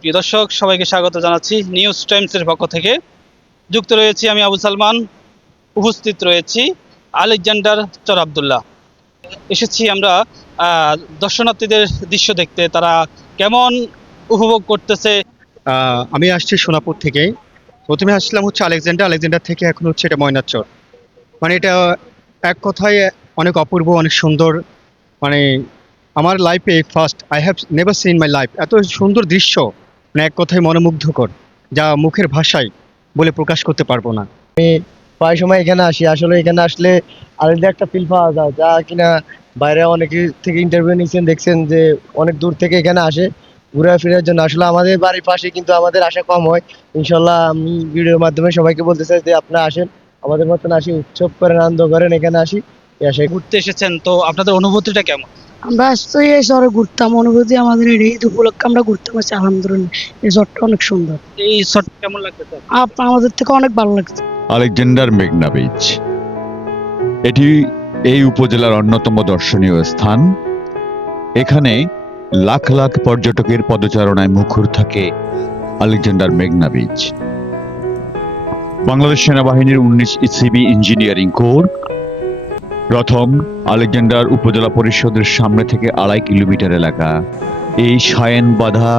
সুপ্রিয় দর্শক, সবাইকে স্বাগত জানাচ্ছি নিউজ টাইমসের পক্ষ থেকে। যুক্ত রয়েছি আমি আবু সালমান, উপস্থিত রয়েছি আলেকজান্ডার চর আবদুল্লাহ। এসেছি আমরা দর্শনার্থীদের দৃশ্য দেখতে, তারা কেমন উপভোগ করতেছে। আমি আসছি সোনাপুর থেকে। প্রথমে আসলাম হচ্ছে আলেকজান্ডার থেকে এখন হচ্ছে এটা ময়নারচর। মানে এটা এক কথায় অনেক অপূর্ব, অনেক সুন্দর। মানে আমার লাইফে first, I have never seen my life এত সুন্দর দৃশ্য। মানে এক কথায় মনোমুগ্ধকর, যা মুখের ভাষায় বলে প্রকাশ করতে পারবো না। প্রায় সময় এখানে আসি, আসলে এখানে আসলে আলাদা একটা ফিল পাওয়া যায়, যা কিনা বাইরে অনেকে থেকে ইন্টারভিউ নিচ্ছেন, দেখছেন যে অনেক দূর থেকে এখানে আসে ঘুরে ফেরার জন্য। আসলে আমাদের বাড়ির পাশে, কিন্তু আমাদের আসা কম হয়। ইনশাল্লাহ আমি ভিডিওর মাধ্যমে সবাইকে বলতে চাই যে আপনারা আসেন, আমাদের মতন আসি, উৎসব করেন, আনন্দ করেন, এখানে আসি এই আশায়। ঘুরতে এসেছেন তো আপনাদের অনুভূতিটা কেমন? আমরা আসছি এই শহরে ঘুরতাম, অনুভূতি আমাদের ঈদ উপলক্ষে আমরা ঘুরতে পারছি, আলহামদুলিল্লাহ। এই শহরটা অনেক সুন্দর, এই শট কেমন লাগতেছে? আমাদের থেকে অনেক ভালো লাগছে। আলেকজান্ডার মেঘনা বিচ, এটি এই উপজেলার অন্যতম দর্শনীয় স্থান। এখানে লাখ লাখ পর্যটকের পদচারণায় মুখর থাকে আলেকজান্ডার মেঘনা বিচ। বাংলাদেশ সেনাবাহিনীর 19 ইসিবি ইঞ্জিনিয়ারিং কোর প্রথম আলেকজান্ডার উপজেলা পরিষদের সামনে থেকে 2.5 কিলোমিটার এলাকা এই সায়েন বাঁধা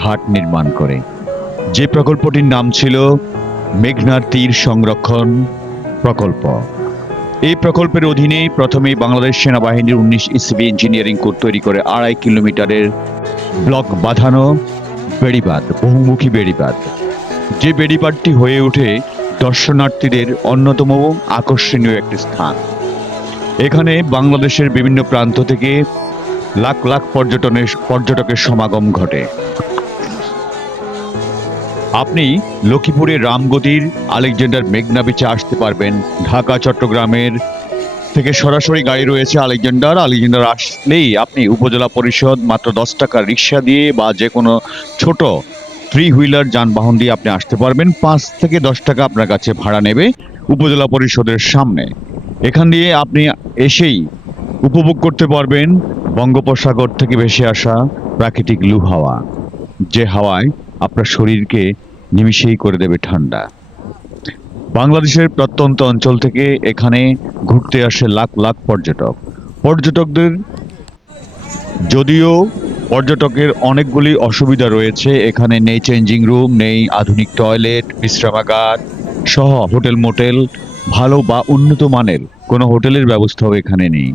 ঘাট নির্মাণ করে। যে প্রকল্পটির নাম ছিল মেঘনার তীর সংরক্ষণ প্রকল্প। এই প্রকল্পের অধীনে প্রথমেই বাংলাদেশ সেনাবাহিনীর 19 ইসিবি ইঞ্জিনিয়ারিং কোর তৈরি করে 2.5 কিলোমিটারের ব্লক বাঁধানো বেড়িবাঁধ, বহুমুখী বেড়িবাঁধ। যে বেড়িবাঁধটি হয়ে ওঠে দর্শনার্থীদের অন্যতম আকর্ষণীয় একটি স্থান। এখানে বাংলাদেশের বিভিন্ন প্রান্ত থেকে লাখ লাখ পর্যটকের সমাগম ঘটে। আপনি লক্ষ্মীপুরের রামগতির আলেকজান্ডার মেঘনা বিচে আসতে পারবেন। ঢাকা চট্টগ্রামের থেকে সরাসরি গাড়ি রয়েছে আলেকজান্ডার আসলেই আপনি উপজেলা পরিষদ মাত্র 10 টাকা রিক্সা দিয়ে বা যে কোনো ছোট 3 হুইলার যানবাহন দিয়ে আপনি আসতে পারবেন। 5 থেকে 10 টাকা আপনার কাছে ভাড়া নেবে উপজেলা পরিষদের সামনে। এখান দিয়ে আপনি এসেই উপভোগ করতে পারবেন বঙ্গোপসাগর থেকে ভেসে আসা প্রাকৃতিক লু হাওয়া, যে হাওয়ায় আপনার শরীরকে নিমিষেই করে দেবে ঠান্ডা। বাংলাদেশের প্রত্যন্ত অঞ্চল থেকে এখানে ঘুরতে আসে লাখ লাখ পর্যটকদের যদিও পর্যটকের অনেকগুলি অসুবিধা রয়েছে। এখানে নেই চেঞ্জিং রুম, নেই আধুনিক টয়লেট, বিশ্রামাগার সহ হোটেল মোটেল, ভালো বা উন্নত মানের কোনো হোটেলের ব্যবস্থাও এখানে নেই।